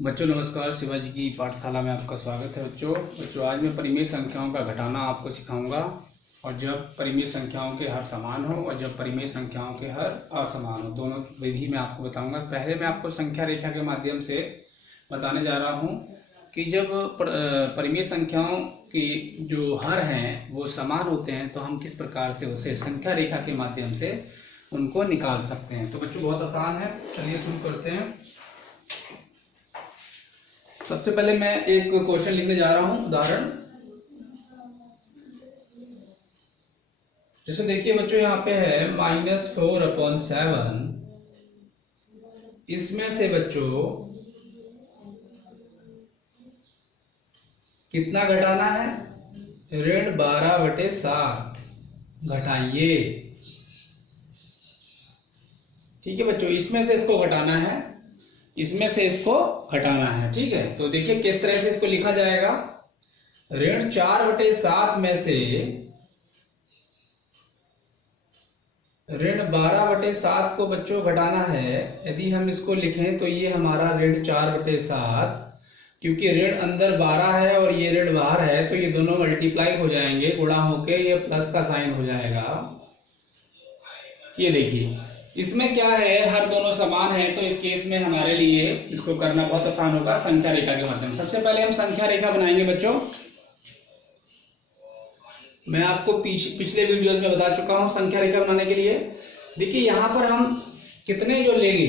बच्चों नमस्कार। शिवाजी की पाठशाला में आपका स्वागत है। बच्चों आज मैं परिमेय संख्याओं का घटाना आपको सिखाऊंगा। और जब परिमेय संख्याओं के हर समान हो और जब परिमेय संख्याओं के हर असमान हो, दोनों विधि में आपको बताऊंगा। पहले मैं आपको संख्या रेखा के माध्यम से बताने जा रहा हूँ कि जब परिमेय संख्याओं की जो हर हैं वो समान होते हैं तो हम किस प्रकार से उसे संख्या रेखा के माध्यम से उनको निकाल सकते हैं। तो बच्चों बहुत आसान है, चलिए शुरू करते हैं। सबसे पहले मैं एक क्वेश्चन लिखने जा रहा हूं, उदाहरण। जैसे देखिए बच्चों यहाँ पे है -4/7। इसमें से बच्चों कितना घटाना है? ऋण 12/7 घटाइए। ठीक है बच्चों, इसमें से इसको घटाना है, इसमें से इसको हटाना है। ठीक है, तो देखिए किस तरह से इसको लिखा जाएगा। ऋण 4/7 में से ऋण 12/7 को बच्चों घटाना है। यदि हम इसको लिखें तो ये हमारा ऋण 4/7, क्योंकि ऋण अंदर 12 है और ये ऋण बाहर है तो ये दोनों मल्टीप्लाई हो जाएंगे, गुणा होके ये प्लस का साइन हो जाएगा। ये देखिए इसमें क्या है, हर दोनों समान है तो इस केस में हमारे लिए इसको करना बहुत आसान होगा संख्या रेखा के माध्यम से। सबसे पहले हम संख्या रेखा बनाएंगे बच्चों। मैं आपको पिछले वीडियोस में बता चुका हूं संख्या रेखा बनाने के लिए। देखिए यहाँ पर हम कितने जो लेंगे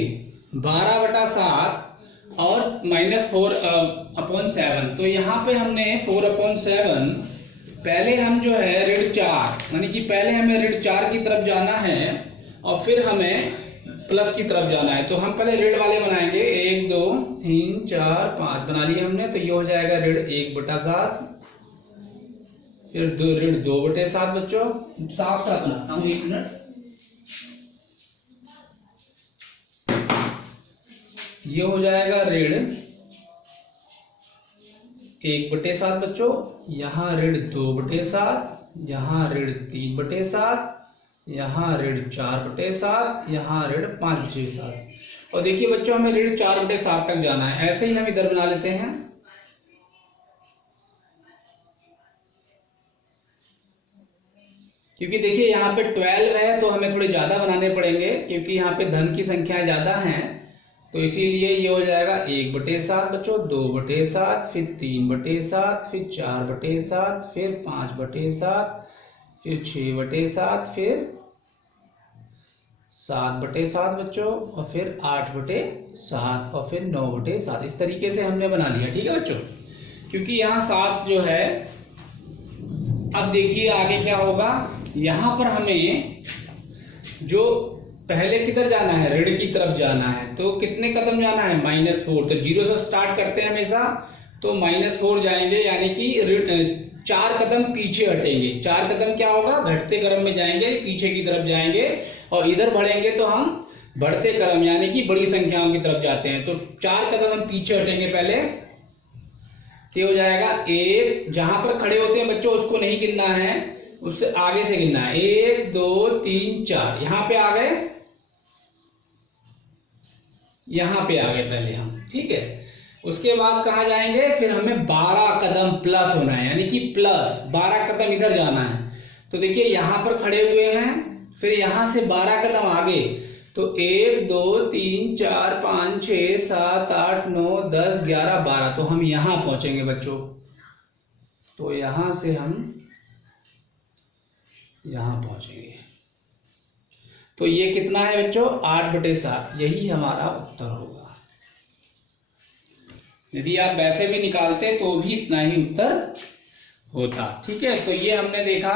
12/7 और -4/7। तो यहाँ पे हमने 4/7, पहले हम जो है ऋण 4 यानी कि पहले हमें ऋण 4 की तरफ जाना है और फिर हमें प्लस की तरफ जाना है। तो हम पहले ऋण वाले बनाएंगे। 1 2 3 4 5 बना लिए हमने, तो ये हो जाएगा ऋण 1/7। फिर ऋण 2/7 बच्चों। साफ साफ बनाता हूँ, 1 मिनट। ये हो जाएगा ऋण 1/7 बच्चों। यहाँ ऋण 2/7, यहाँ ऋण 3/7, यहाँ ऋण 4/7, यहाँ ऋण 5/7। और देखिए बच्चों हमें ऋण 4/7 तक जाना है। ऐसे ही हम इधर बना लेते हैं। क्योंकि देखिए यहाँ पे 12 है तो हमें थोड़े ज्यादा बनाने पड़ेंगे, क्योंकि यहाँ पे धन की संख्याएं ज्यादा हैं। तो इसीलिए ये हो जाएगा 1/7 बच्चों, 2/7, फिर 3/7, फिर 4/7, फिर 5/7, फिर 6/7, फिर 7/7 बच्चों, और फिर 8/7, और फिर 9/7। इस तरीके से हमने बना लिया। ठीक है बच्चों, क्योंकि यहाँ 7 जो है। अब देखिए आगे क्या होगा। यहाँ पर हमें जो पहले किधर जाना है, ऋण की तरफ जाना है। तो कितने कदम जाना है? -4। तो 0 से स्टार्ट करते हैं हमेशा, तो -4 जाएंगे, यानी कि 4 कदम पीछे हटेंगे। 4 कदम क्या होगा, घटते क्रम में जाएंगे, पीछे की तरफ जाएंगे। और इधर बढ़ेंगे तो हम बढ़ते क्रम यानी कि बड़ी संख्याओं की तरफ जाते हैं। तो 4 कदम हम पीछे हटेंगे पहले। ये हो जाएगा 1। जहां पर खड़े होते हैं बच्चों उसको नहीं गिनना है, उससे आगे से गिनना है। 1 2 3 4, यहां पे आ गए, यहां पे आ गए पहले हम। ठीक है, उसके बाद कहाँ जाएंगे, फिर हमें 12 कदम प्लस होना है, यानी कि प्लस 12 कदम इधर जाना है। तो देखिए यहां पर खड़े हुए हैं, फिर यहां से 12 कदम आगे। तो 1 2 3 4 5 6 7 8 9 10 11 12, तो हम यहां पहुंचेंगे बच्चों। तो यहां से हम यहां पहुंचेंगे। तो ये कितना है बच्चों, 8/7। यही हमारा उत्तर होगा। यदि आप वैसे भी निकालते तो भी इतना ही उत्तर होता। ठीक है, तो ये हमने देखा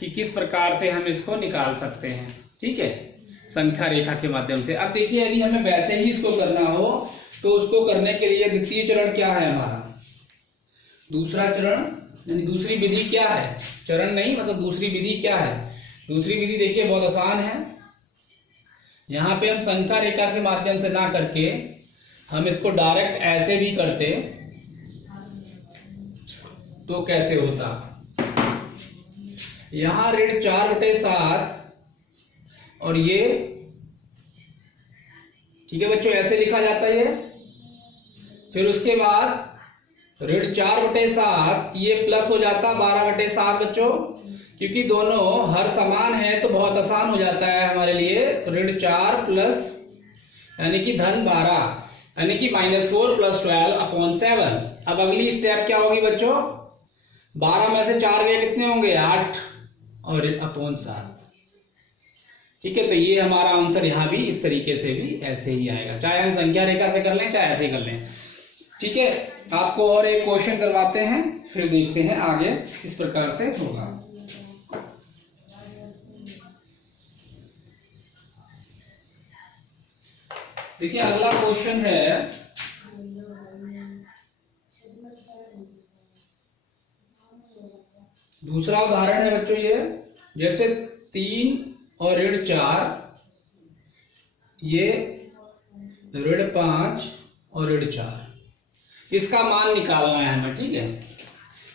कि किस प्रकार से हम इसको निकाल सकते हैं। ठीक है, संख्या रेखा के माध्यम से। अब देखिए यदि हमें वैसे ही इसको करना हो तो उसको करने के लिए द्वितीय चरण क्या है हमारा, दूसरा चरण, यानी दूसरी विधि क्या है। चरण नहीं मतलब दूसरी विधि क्या है। दूसरी विधि देखिए बहुत आसान है। यहाँ पे हम संख्या रेखा के माध्यम से ना करके हम इसको डायरेक्ट ऐसे भी करते तो कैसे होता। यहाँ ऋण 4/7 और ये ठीक है बच्चों, ऐसे लिखा जाता है ये। फिर उसके बाद ऋण 4/7 ये प्लस हो जाता 12/7 बच्चों, क्योंकि दोनों हर समान है तो बहुत आसान हो जाता है हमारे लिए। ऋण 4 प्लस यानी कि धन 12 यानी कि -4 + 12/7। अब अगली स्टेप क्या होगी बच्चों, 12 में से 4 गए कितने होंगे 8 और /7। ठीक है, तो ये हमारा आंसर यहाँ भी इस तरीके से भी ऐसे ही आएगा, चाहे हम संख्या रेखा से कर लें चाहे ऐसे कर लें। ठीक है, आपको और एक क्वेश्चन करवाते हैं, फिर देखते हैं आगे किस प्रकार से होगा। देखिए अगला क्वेश्चन है, दूसरा उदाहरण है बच्चों ये, जैसे 3 और ऋण 4, ये ऋण 5 और ऋण 4, इसका मान निकालना है हमें। ठीक है,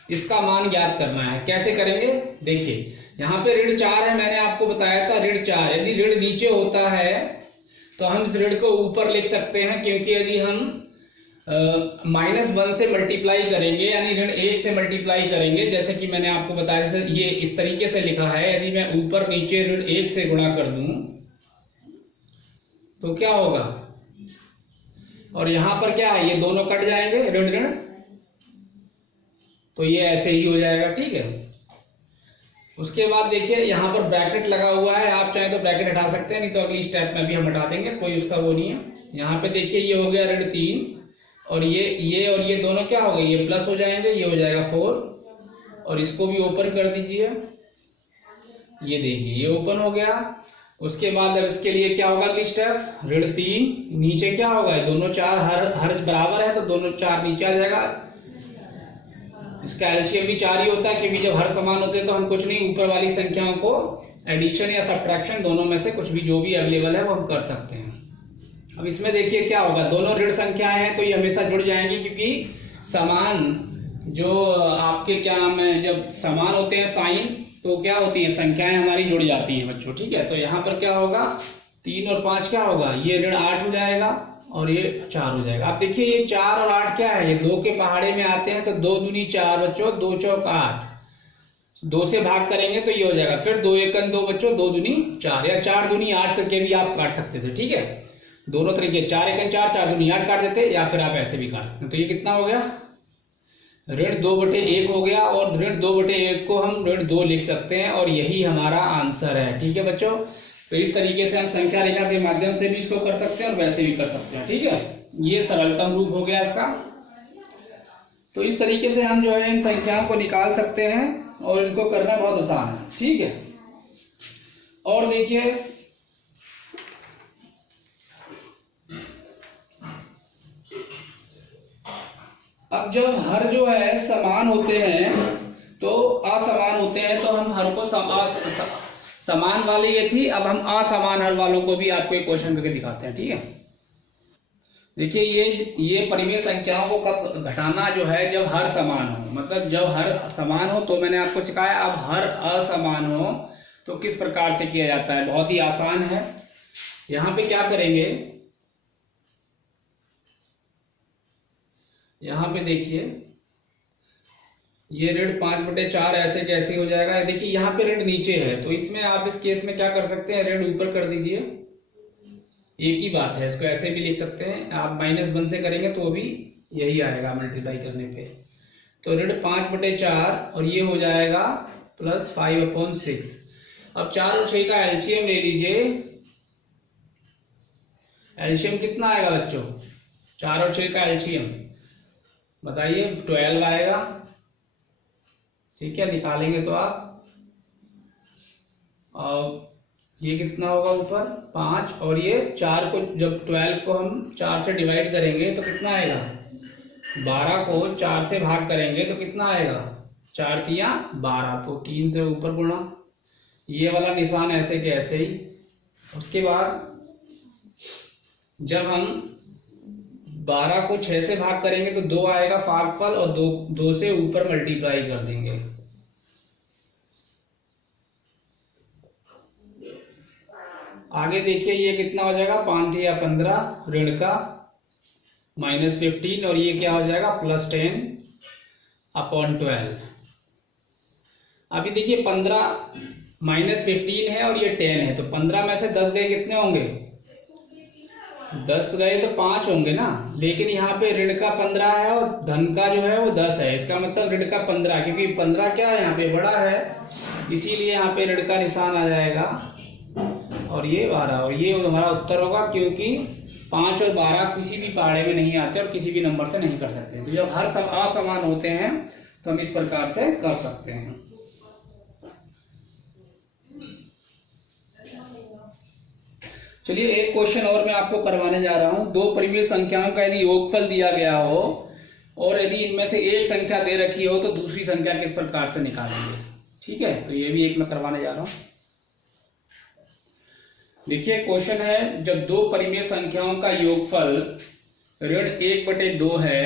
इसका मान ज्ञात करना है। कैसे करेंगे, देखिए यहाँ पे ऋण 4 है, मैंने आपको बताया था ऋण 4, यदि ऋण नीचे होता है तो हम इस ऋण को ऊपर लिख सकते हैं, क्योंकि यदि हम -1 से मल्टीप्लाई करेंगे यानी ऋण 1 से मल्टीप्लाई करेंगे, जैसे कि मैंने आपको बताया, जैसे ये इस तरीके से लिखा है, यदि मैं ऊपर नीचे ऋण 1 से गुणा कर दूं तो क्या होगा, और यहां पर क्या है, ये दोनों कट जाएंगे ऋण ऋण, तो ये ऐसे ही हो जाएगा। ठीक है, उसके बाद देखिए यहाँ पर ब्रैकेट लगा हुआ है, आप चाहे तो ब्रैकेट हटा सकते हैं, नहीं तो अगली स्टेप में भी हम हटा देंगे, कोई उसका वो नहीं है। यहाँ पे देखिए ये हो गया ऋण 3 और ये और ये दोनों क्या हो गए, ये प्लस हो जाएंगे, ये हो जाएगा 4 और इसको भी ओपन कर दीजिए, ये देखिए ये ओपन हो गया। उसके बाद अब इसके लिए क्या होगा अगली स्टेप, ऋण 3 नीचे क्या होगा, दोनों 4 हर बराबर है तो दोनों 4 नीचे आ जाएगा। इसका एलसीएम भी 4 ही होता है, क्योंकि जब हर समान होते हैं तो हम कुछ नहीं, ऊपर वाली संख्याओं को एडिशन या सब्ट्रैक्शन दोनों में से कुछ भी जो भी अवेलेबल है वो हम कर सकते हैं। अब इसमें देखिए क्या होगा, दोनों ऋण संख्याएं हैं तो ये हमेशा जुड़ जाएंगी, क्योंकि समान जो आपके क्या नाम है, जब समान होते हैं साइन तो क्या होती है, संख्याएं हमारी जुड़ जाती हैं बच्चों। ठीक है, तो यहाँ पर क्या होगा, 3 और 5 क्या होगा, ये ऋण 8 हो जाएगा और ये 4 हो जाएगा। आप देखिए ये 4 और 8 क्या है, ये 2 के पहाड़े में आते हैं, तो 2 दूनी 4 बच्चों, 2 चौक 8, 2 से भाग करेंगे तो ये हो जाएगा, फिर 2 एकन 2 बच्चों, 2 दूनी 4 या 4 दूनी 8 करके भी आप काट सकते थे। ठीक है, दोनों तरीके, 4 एकन 4, 4 दूनी 8 काट देते, या फिर आप ऐसे भी काट सकते। तो ये कितना हो गया, ऋण 2/1 हो गया, और ऋण 2/1 को हम ऋण 2 लिख सकते हैं, और यही हमारा आंसर है। ठीक है बच्चों, तो इस तरीके से हम संख्या रेखा के माध्यम से भी इसको कर सकते हैं और वैसे भी कर सकते हैं। ठीक है, ये सरलतम रूप हो गया इसका। तो इस तरीके से हम जो है इन संख्याओं को निकाल सकते हैं और इनको करना बहुत आसान है। ठीक है, और देखिए अब जब हर जो है समान होते हैं तो असमान होते हैं, तो हम हर को समान वाले ये थी, अब हम असमान हर वालों को भी आपको एक क्वेश्चन करके दिखाते हैं। ठीक है, देखिए ये परिमेय संख्याओं को कब घटाना जो है, जब हर समान हो, मतलब जब हर समान हो, तो मैंने आपको सिखाया। अब हर असमान हो तो किस प्रकार से किया जाता है, बहुत ही आसान है। यहाँ पे क्या करेंगे, यहाँ पे देखिए ये ऋण 5/4 ऐसे जैसे हो जाएगा। देखिए यहाँ पे ऋण नीचे है, तो इसमें आप इस केस में क्या कर सकते हैं, ऋण ऊपर कर दीजिए, एक ही बात है, इसको ऐसे भी लिख सकते हैं। आप -1 से करेंगे तो भी यही आएगा मल्टीप्लाई करने पे, तो ऋण 5/4 और ये हो जाएगा +5/6। अब 4 और 6 का एलसीएम ले लीजिए, एलसीएम कितना आएगा बच्चों, 4 और 6 का एलसीएम बताइए, 12 आएगा। ठीक है, निकालेंगे तो आप, और ये कितना होगा ऊपर 5, और ये 4 को, जब 12 को हम 4 से डिवाइड करेंगे तो कितना आएगा, 12 को 4 से भाग करेंगे तो कितना आएगा, 4 तिया 12, तो 3 से ऊपर गुणा, ये वाला निशान ऐसे के ऐसे ही। उसके बाद जब हम 12 को 6 से भाग करेंगे तो 2 आएगा भागफल, और 2 से ऊपर मल्टीप्लाई कर देंगे। आगे देखिए ये कितना हो जाएगा, 5 या 15 ऋण का -15 और ये क्या हो जाएगा +10/12। अभी देखिए 15 -15 है और ये 10 है, तो 15 में से 10 गए कितने होंगे? 10 गए तो 5 होंगे ना। लेकिन यहाँ पे ऋण का 15 है और धन का जो है वो 10 है, इसका मतलब ऋण का 15, क्योंकि 15 क्या है यहाँ पे बड़ा है, इसीलिए यहाँ पे ऋण का निशान आ जाएगा और ये 12, और ये हमारा उत्तर होगा, क्योंकि 5 और 12 किसी भी पहाड़े में नहीं आते और किसी भी नंबर से नहीं कर सकते। तो जब हर असमान होते हैं तो हम इस प्रकार से कर सकते हैं। चलिए एक क्वेश्चन और मैं आपको करवाने जा रहा हूं। दो परिमेय संख्याओं का यदि योगफल दिया गया हो और यदि इनमें से एक संख्या दे रखी हो तो दूसरी संख्या किस प्रकार से निकालेंगे। ठीक है, तो ये भी एक मैं करवाने जा रहा हूं। देखिए क्वेश्चन है, जब दो परिमेय संख्याओं का योगफल ऋण 1/2 है,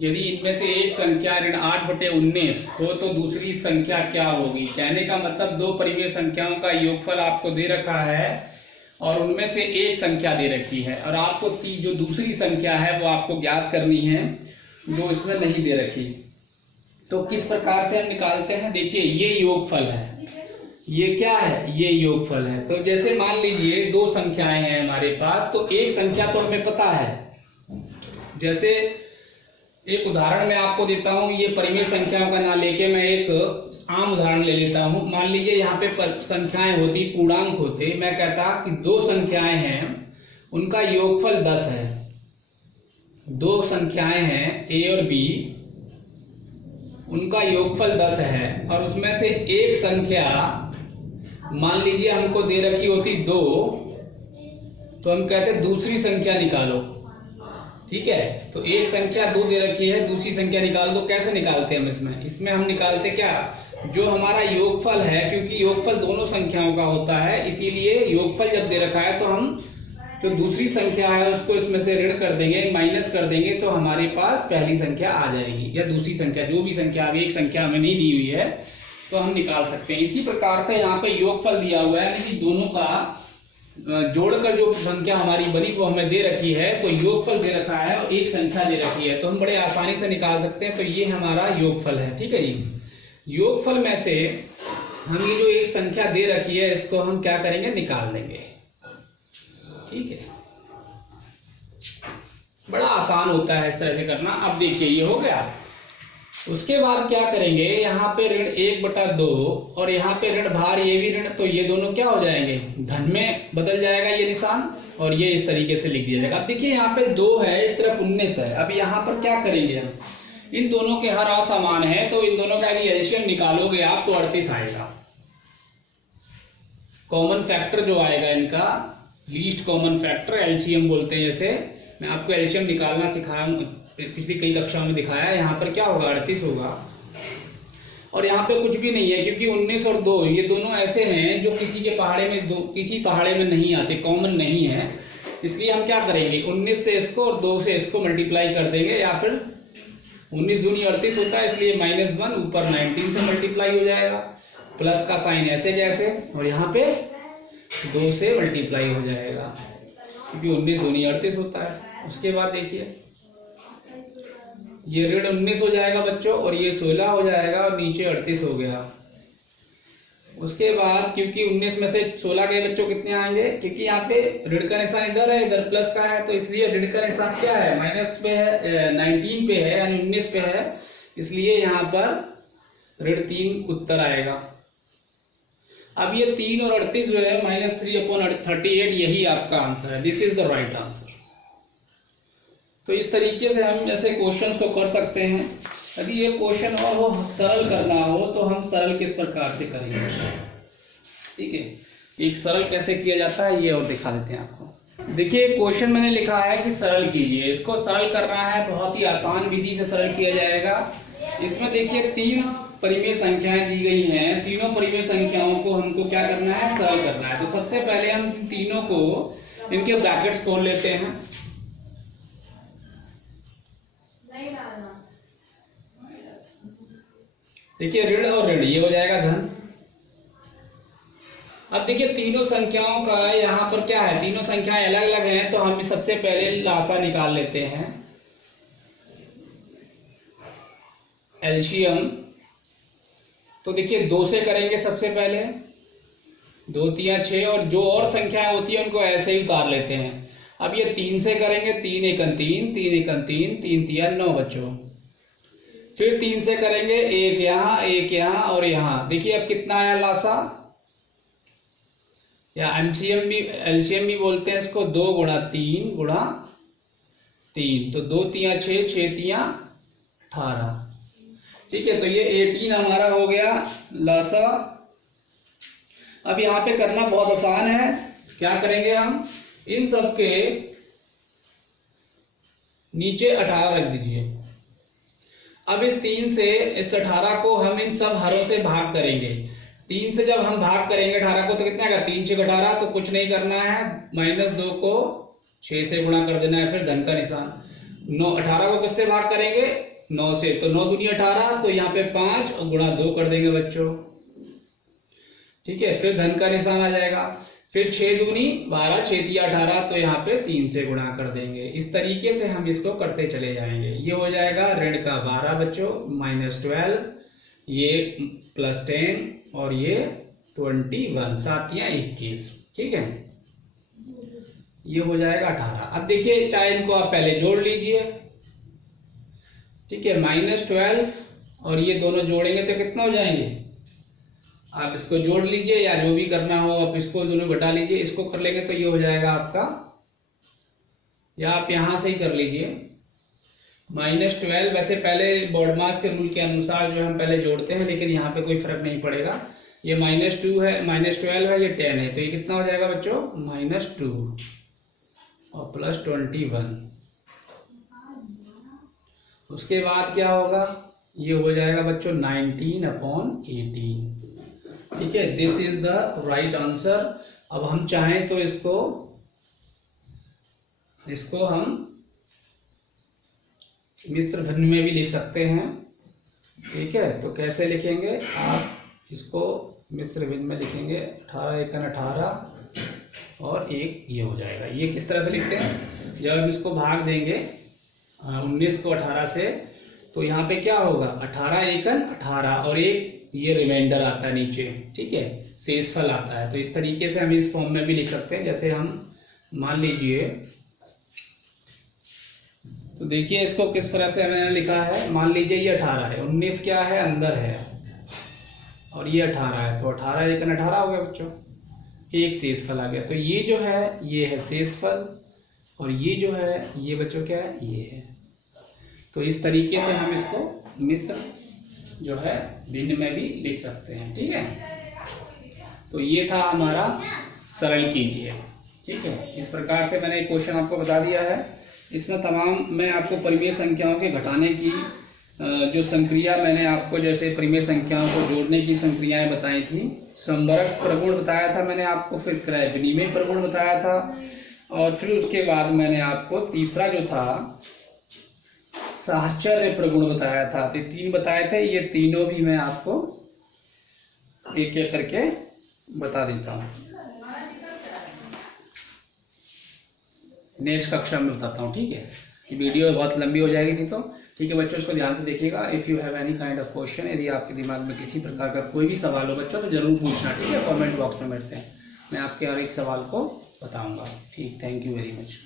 यदि इनमें से एक संख्या ऋण 8/19 हो तो दूसरी संख्या क्या होगी। कहने का मतलब दो परिमेय संख्याओं का योगफल आपको दे रखा है और उनमें से एक संख्या दे रखी है और आपको जो दूसरी संख्या है वो आपको ज्ञात करनी है जो इसमें नहीं दे रखी। तो किस प्रकार से हम निकालते हैं। देखिए ये योगफल है, ये क्या है, ये योगफल है। तो जैसे मान लीजिए दो संख्याएं हैं हमारे पास, तो एक संख्या तो हमें पता है। जैसे एक उदाहरण मैं आपको देता हूं, ये परिमेय संख्याओं का ना लेके मैं एक आम उदाहरण ले लेता हूं। मान लीजिए यहाँ पे संख्याएं होती, पूर्णांक होते, मैं कहता कि दो संख्याएं हैं उनका योगफल 10 है। दो संख्याएं हैं ए और बी, उनका योगफल 10 है और उसमें से एक संख्या मान लीजिए हमको दे रखी होती 2, तो हम कहते दूसरी संख्या निकालो। ठीक है, तो एक संख्या 2 दे रखी है, दूसरी संख्या निकाल दो। कैसे निकालते हैं हम इसमें हम निकालते क्या, जो हमारा योगफल है, क्योंकि योगफल दोनों संख्याओं का होता है, इसीलिए योगफल जब दे रखा है तो हम जो दूसरी संख्या है उसको इसमें से ऋण कर देंगे, माइनस कर देंगे, तो हमारे पास पहली संख्या आ जाएगी या दूसरी संख्या, जो भी संख्या, अभी एक संख्या हमें नहीं दी हुई है तो हम निकाल सकते हैं। इसी प्रकार से यहाँ पे योगफल दिया हुआ है, यानी कि दोनों का जोड़कर जो संख्या हमारी बनी वो हमें दे रखी है, तो योगफल दे रखा है और एक संख्या दे रखी है, तो हम बड़े आसानी से निकाल सकते हैं। तो ये हमारा योगफल है। ठीक है जी, योगफल में से हम ये जो एक संख्या दे रखी है इसको हम क्या करेंगे, निकाल लेंगे। ठीक है, बड़ा आसान होता है इस तरह से करना। अब देखिए ये हो गया। उसके बाद क्या करेंगे, यहाँ पे ऋण 1/2 और यहाँ पे ऋण भार, ये भी ऋण, तो ये दोनों क्या हो जाएंगे, धन में बदल जाएगा ये निशान और ये इस तरीके से लिख दिया जाएगा। अब देखिए यहाँ पे 2 है, एक तरफ 19 है। अब यहाँ पर क्या करेंगे हम, इन दोनों के हर असमान है तो इन दोनों का यदि एलसीएम निकालोगे आप तो 38 आएगा। कॉमन फैक्टर जो आएगा इनका, लीस्ट कॉमन फैक्टर एलसीएम बोलते हैं। जैसे मैं आपको एलसीएम निकालना सिखाया, पिछली कई कक्षाओं में दिखाया। यहाँ पर क्या होगा, 38 होगा और यहाँ पे कुछ भी नहीं है, क्योंकि 19 और 2 ये दोनों ऐसे हैं जो किसी के पहाड़े में किसी पहाड़े में नहीं आते, कॉमन नहीं है। इसलिए हम क्या करेंगे, 19 से इसको और 2 से इसको मल्टीप्लाई कर देंगे, या फिर 19 दूनी 38 होता है, इसलिए -1 ऊपर 19 से मल्टीप्लाई हो जाएगा, प्लस का साइन ऐसे जैसे, और यहाँ पे 2 से मल्टीप्लाई हो जाएगा, क्योंकि 19 दूनी 38 होता है। उसके बाद देखिए ये ऋण 19 हो जाएगा बच्चों और ये 16 हो जाएगा और नीचे 38 हो गया। उसके बाद क्योंकि 19 में से 16 गए बच्चों, कितने आएंगे, क्योंकि यहाँ पे ऋण का निशान इधर है, इधर प्लस का है, तो इसलिए ऋण का निशान क्या है, माइनस पे है, 19 पे है, यानी 19 पे है, इसलिए यहाँ पर ऋण 3 उत्तर आएगा। अब ये 3 और 38 जो है -3/38, यही आपका आंसर है। This is the right answer. तो इस तरीके से हम ऐसे क्वेश्चंस को कर सकते हैं। यदि ये क्वेश्चन और वो सरल करना हो तो हम सरल किस प्रकार से करेंगे। ठीक है, एक सरल कैसे किया जाता है ये और दिखा देते हैं आपको। देखिए क्वेश्चन मैंने लिखा है कि सरल कीजिए, इसको सरल करना है, बहुत ही आसान विधि से सरल किया जाएगा। इसमें देखिए 3 परिमेय संख्याएं दी गई हैं, तीनों परिमेय संख्याओं को हमको क्या करना है, सरल करना है। तो सबसे पहले हम तीनों को इनके ब्रैकेट्स खोल लेते हैं। देखिए ऋण और ऋण, ये हो जाएगा धन। अब देखिए तीनों संख्याओं का यहाँ पर क्या है, तीनों संख्याएं अलग अलग हैं, तो हम सबसे पहले लासा निकाल लेते हैं। एलसीएम, तो देखिए 2 से करेंगे सबसे पहले, 2 तिया 6, और जो और संख्याएं होती है उनको ऐसे ही उतार लेते हैं। अब ये 3 से करेंगे, 3 एकन 3, 3 एकन 3, 3 तिया 9 बच्चों। फिर 3 से करेंगे, 1 यहाँ, 1 यहाँ और यहाँ। देखिए अब कितना आया लासा, या एमसीएम भी, एलसीएम भी बोलते हैं इसको, 2 गुणा 3 गुणा 3, तो 2 तिया 6, 6 तिया 18। ठीक है, तो ये 18 हमारा हो गया लासा। अब यहाँ पे करना बहुत आसान है। क्या करेंगे हम, इन सब के नीचे 18 रख दीजिए। अब इस 3 से इस 18 को हम इन सब हरों से भाग करेंगे। 3 से जब हम भाग करेंगे 18 को तो कितना आएगा, 3 6 18, तो कुछ नहीं करना है, -2 को 6 से गुणा कर देना है, फिर धन का निशान। 9 18 को किससे भाग करेंगे, 9 से, तो 9 दूनी 18, तो यहाँ पे 5 और गुणा 2 कर देंगे बच्चों। ठीक है, फिर धन का निशान आ जाएगा, फिर 6 दूनी 12, 6 तिया 18, तो यहाँ पे 3 से गुणा कर देंगे। इस तरीके से हम इसको करते चले जाएंगे। ये हो जाएगा ऋण का 12 बच्चों, -12, ये +10 और ये 21, 7 तिया 21। ठीक है, ये हो जाएगा 18। अब देखिए चाहे इनको आप पहले जोड़ लीजिए। ठीक है, -12 और ये दोनों जोड़ेंगे तो कितना हो जाएंगे, आप इसको जोड़ लीजिए या जो भी करना हो आप इसको दोनों घटा लीजिए। इसको कर लेंगे तो ये हो जाएगा आपका, या आप यहां से ही कर लीजिए -12। वैसे पहले बॉडमास के रूल के अनुसार जो हम पहले जोड़ते हैं, लेकिन यहाँ पे कोई फर्क नहीं पड़ेगा। ये -2 है, -12 है, ये 10 है, तो ये कितना हो जाएगा बच्चों, -2 और +21। उसके बाद क्या होगा, ये हो जाएगा बच्चों 19/18। ठीक है, this is the right answer. अब हम चाहें तो इसको हम मिश्र भिन्न में भी लिख सकते हैं। ठीक है, तो कैसे लिखेंगे, आप इसको मिश्र भिन्न में लिखेंगे, 18 एकन 18 और 1 ये हो जाएगा। ये किस तरह से लिखते हैं, जब हम इसको भाग देंगे 19 को 18 से, तो यहाँ पे क्या होगा, 18 एकन 18 और 1 ये रिमाइंडर आता है नीचे। ठीक है, शेषफल आता है। तो इस तरीके से हम इस फॉर्म में भी लिख सकते हैं। जैसे हम मान लीजिए, तो देखिए इसको किस तरह से मैंने लिखा है। मान लीजिए ये 18 है, 19 क्या है, अंदर है, और ये 18 है, तो 18 एकन 18 हो गया बच्चों, एक शेषफल आ गया। तो ये जो है ये है शेषफल, और ये जो है ये बच्चों क्या है, ये है। तो इस तरीके से हम इसको मिश्र जो है भिन्न में भी लिख सकते हैं। ठीक है, तो ये था हमारा सरल कीजिए। ठीक है, इस प्रकार से मैंने एक क्वेश्चन आपको बता दिया है। इसमें तमाम मैं आपको परिमेय संख्याओं के घटाने की जो संक्रिया मैंने आपको, जैसे परिमेय संख्याओं को जोड़ने की संक्रियाएं बताई थी, संवर्ग प्रगुण बताया था मैंने आपको, फिर क्रय विनिमय प्रगुण बताया था, और फिर उसके बाद मैंने आपको तीसरा जो था साहचर्य प्रगुण बताया था। तो 3 बताए थे, ये तीनों भी मैं आपको एक एक करके बता देता हूँ, नेक्स्ट कक्षा में बताता हूँ। ठीक है, कि वीडियो बहुत लंबी हो जाएगी नहीं तो। ठीक है बच्चों, इसको ध्यान से देखिएगा। If you have any kind of question, यदि आपके दिमाग में किसी प्रकार का कोई भी सवाल हो बच्चों, तो जरूर पूछना। ठीक है, कमेंट बॉक्स में मेरे से मैं आपके हर एक सवाल को बताऊंगा। ठीक, थैंक यू वेरी मच।